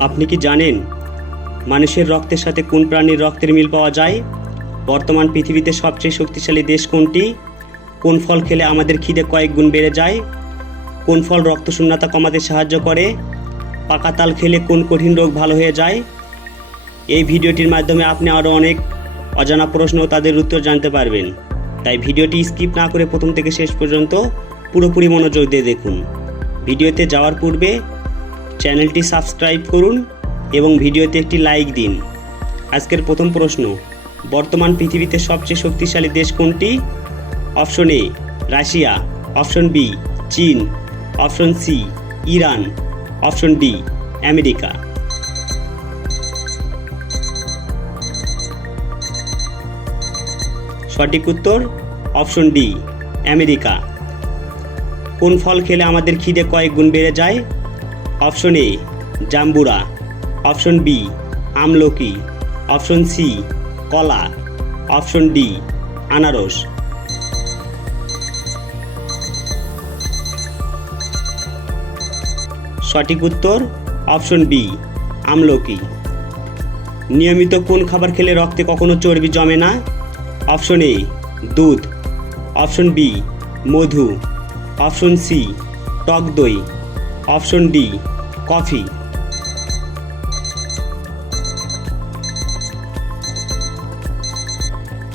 আপনি কি জানেন মানুষের রক্তের সাথে কোন প্রাণীর রক্তের মিল পাওয়া যায়? বর্তমান পৃথিবীতে সবচেয়ে শক্তিশালী দেশ কোনটি? কোন ফল খেলে আমাদের খিদে কয়েক গুণ বেড়ে যায়? কোন ফল রক্তশূন্যতা কমাতে সাহায্য করে? পাকা তাল খেলে কোন কঠিন রোগ ভালো হয়ে যায়? এই ভিডিওটির মাধ্যমে আপনি আরও অনেক অজানা প্রশ্ন ও তাদের উত্তর জানতে পারবেন। তাই ভিডিওটি স্কিপ না করে প্রথম থেকে শেষ পর্যন্ত পুরোপুরি মনোযোগ দিয়ে দেখুন। ভিডিওতে যাওয়ার পূর্বে চ্যানেলটি সাবস্ক্রাইব করুন এবং ভিডিওতে একটি লাইক দিন। আজকের প্রথম প্রশ্ন, বর্তমান পৃথিবীতে সবচেয়ে শক্তিশালী দেশ কোনটি? Option A, Russia. Option B, চীন। Option C, Iran. Option D, America. সঠিক উত্তর, অপশন ডি, আমেরিকা। কোন ফল খেলে আমাদের খিদে কয়েক গুণ বেড়ে যায়? অপশন এ জাম্বুরা অপশন বি আমলকি অপশন সি কলা অপশন ডি আনারস সঠিক উত্তর অপশন বি আমলকি নিয়মিত কোন খাবার খেলে রক্তে কখনো চর্বি জমে না? অপশন এ দুধ. অপশন বি মধু. অপশন সি টক দই. Option D, coffee.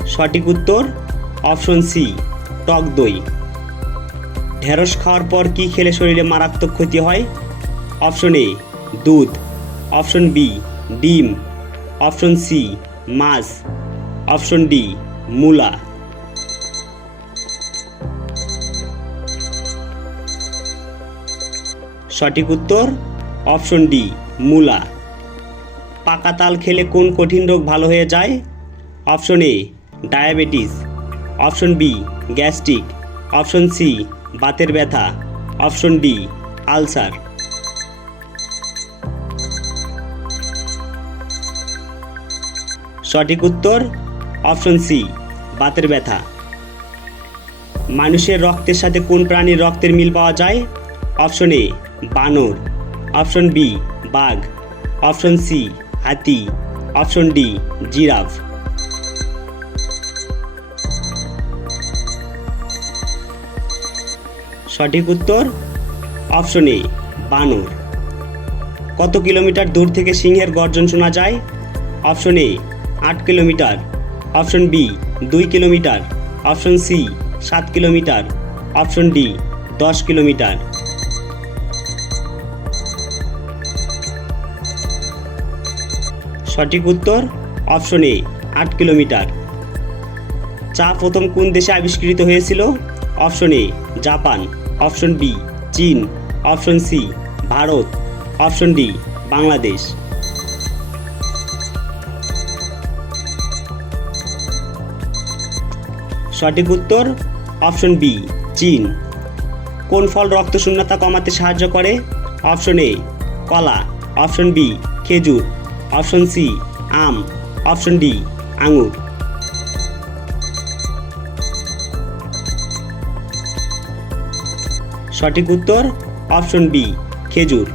সঠিক উত্তর, অপশন সি, টক দই। ঢেঁড়স খাওয়ার পর কি খেলে শরীরে মারাত্মক ক্ষতি হয়? অপশন এ, দুধ। অপশন বি, ডিম। অপশন সি, মাছ। অপশন ডি, মূলা। সঠিক উত্তর, অপশন ডি, মূলা। পাকা তাল খেলে কোন কঠিন রোগ ভালো হয়ে যায়? Option A, diabetes. Option B, gastric. Option C, বাতের ব্যথা। Option D, ulcer. সঠিক উত্তর, অপশন সি, বাতের ব্যথা। মানুষের রক্তের সাথে কোন প্রাণীর রক্তের মিল পাওয়া যায়? অপশন এ বানর অপশন বি বাঘ অপশন সি হাতি অপশন ডি জিরাফ। সঠিক উত্তর অপশন এ বানর। কত কিলোমিটার দূর থেকে সিংহের গর্জন শোনা যায়? অপশন এ আট কিলোমিটার। অপশন বি দুই কিলোমিটার। অপশন সি সাত কিলোমিটার। অপশন ডি দশ কিলোমিটার। সঠিক উত্তর, অপশন এ, আট কিলোমিটার। চা প্রথম কোন দেশে আবিষ্কৃত হয়েছিল? Option A, Japan. Option B, চীন। Option C, Bharat. Option D, Bangladesh. সঠিক উত্তর, অপশন বি, চীন। কোন ফল রক্তশূন্যতা কমাতে সাহায্য করে? অপশন এ, কলা। অপশন বি, খেজুর। অপশন সি আম। অপশন ডি আঙুর। সঠিক উত্তর অপশন বি খেজুর।